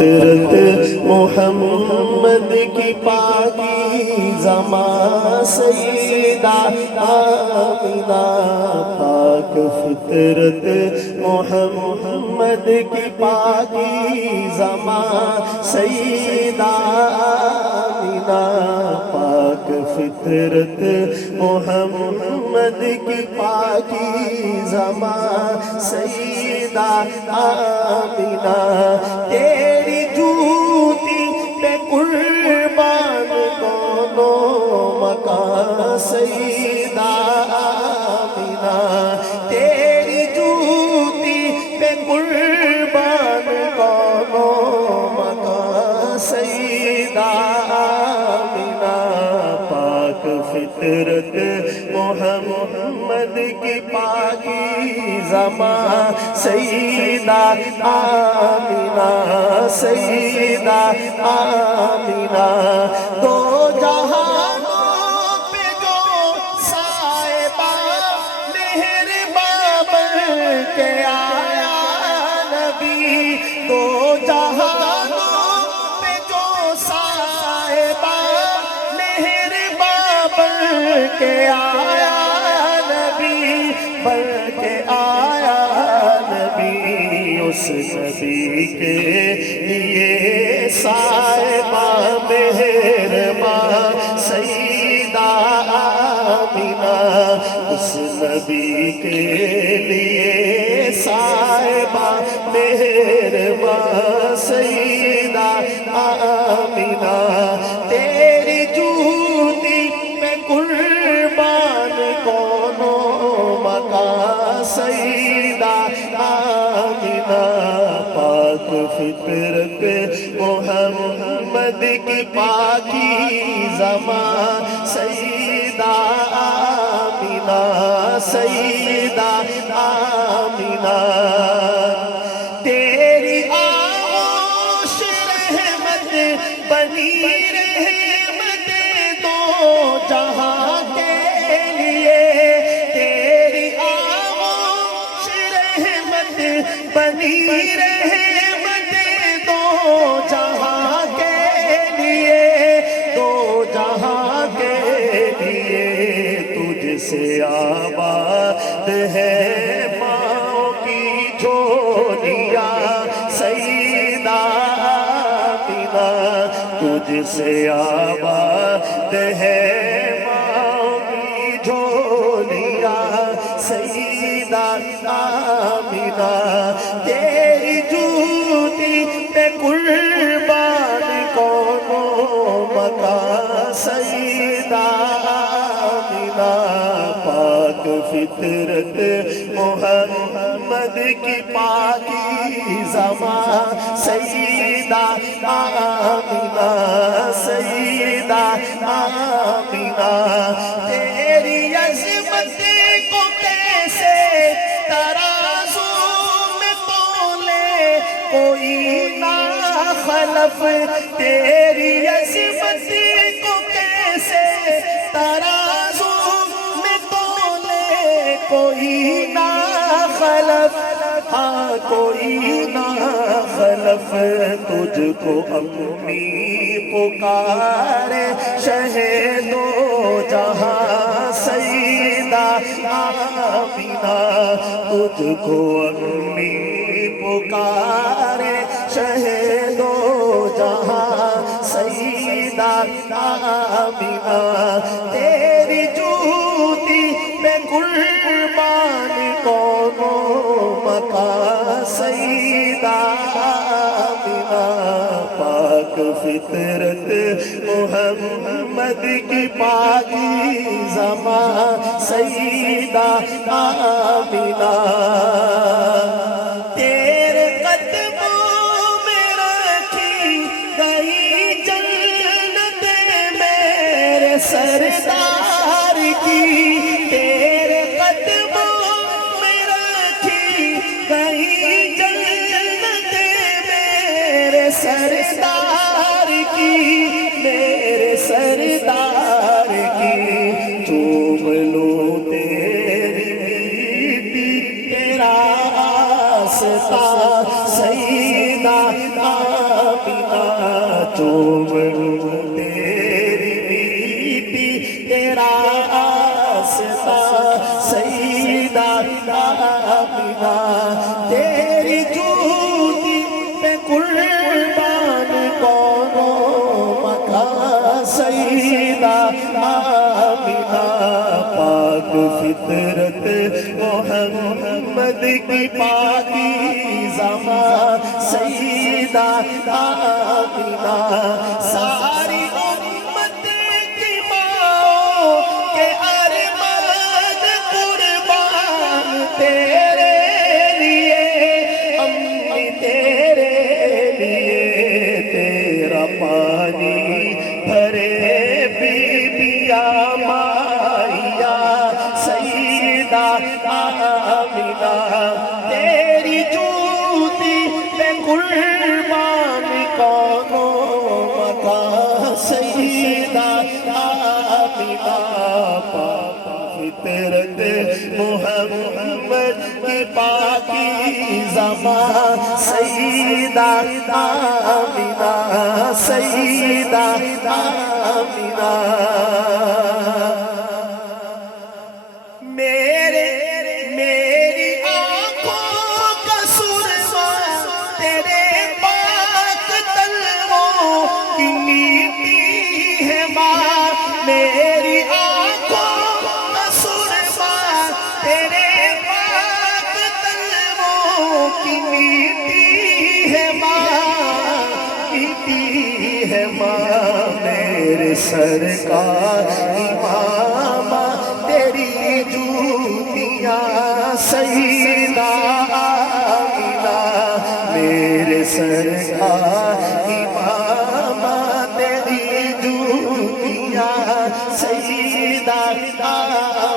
فطرت محمد کی پاکیزہ ماں سیدہ آمینہ، پاک فطرت محمد کی پاکیزہ ماں سیدہ آمینہ، پاک فطرت محمد کی پاکیزہ ماں سیدہ آمینہ، تیری جوتی پہ قربان دونوں مکان سیدہ آمینہ، تیری جوتی پہ قربان دونوں مکان سیدہ آمینہ، پاک فطرت محمد کی پاکیزہ ماں سیدہ آمینہ، سیدہ آمینہ، دو جہانوں پہ جو صاحبہ مہرباں بن کے آیا نبی، دو جہانوں پہ جو صاحبہ مہرباں بن کے آیا نبی، بن کے آیا نبی، اس نبی کے لیے صاحبہ مہرباں سیدہ آمینہ، اس نبی کے لیے صاحبہ مہرباں سیدہ آمینہ، تیری جوتی پہ قربان کونوں مکان سیدہ آمینہ، پاک فطرت محمد کی پاکیزہ ماں سیدہ آمینہ، سیدہ آمینہ، تیری آغوش رحمت بنی رحمت دو جہاں کے لیے، تیری آغوش رحمت بنی رحمت دو جہاں کے لیے، دو جہاں کے لیے، تجھ سے آباد ہے ماں کی جھولیاں سیدہ آمینہ، تجھ سے آباد ہے ماں کی جھولیاں سیدہ آمینہ، تیری جوتی پہ قربان کونوں مکان سیدہ آمینہ، پاک فطرت محمد کی پاکیزہ ماں سیدہ آمینہ، سیدہ آمینہ، تیری عظمت کو کیسے ترازو میں تولے کوئی نہ خلف، تیری عظمت کو کیسے ترازو میں تولے کوئی نہ خلف، ہاں کوئی نہ خلف، تجھ کو امی پکارے شہ دو جہاں سیدہ آمینہ، تجھ کو امی پکارے شہ دو جہاں سیدہ آمینہ، تیری جوتی پہ قربان کونوں مکان سیدہ آمینہ، پاک فطرت محمد کی پاکیزہ ماں سیدہ آمینہ، تیرے قدموں میں رکھی گئی جنت میرے سردار کی، تیرے قدموں میں رکھی گئی جنت میرے سردار کی، میرے سردار کی، چوم لوں تیری بیٹی تیرا آستا سیدہ آمینہ چوم تیری میٹی تیرا آستا سیدہ آمینہ تیری جوتی پہ قربان کونوں مکہ سیدہ آمینہ پاک فطرت محمد کی پاکیزہ سیدہ آمینہ ساری امت کی ماں کے ارمان قربان تیرے لیے امی تیرے لیے تیرا پانی بھرے بی بیا مائیا سیدہ آمینہ تیری جوتی پہ قربان کونوں مکہ سیدہ آمینہ پاک فطرت محمد کی پاکیزہ سیدہ آمینہ سیدہ آمینہ میری آنکھوں کا سرما تیرے پاک تلووں کی میٹی ہے ماں میری آنکھوں کا سرما تیرے پاک تلووں کی میٹی ہے ماں میٹی ہے ماں میرے سرکار امامہ تیری جوتیاں سیدہ آمینہ میرے سرکار امامہ تیری جوتیاں سیدہ آمینہ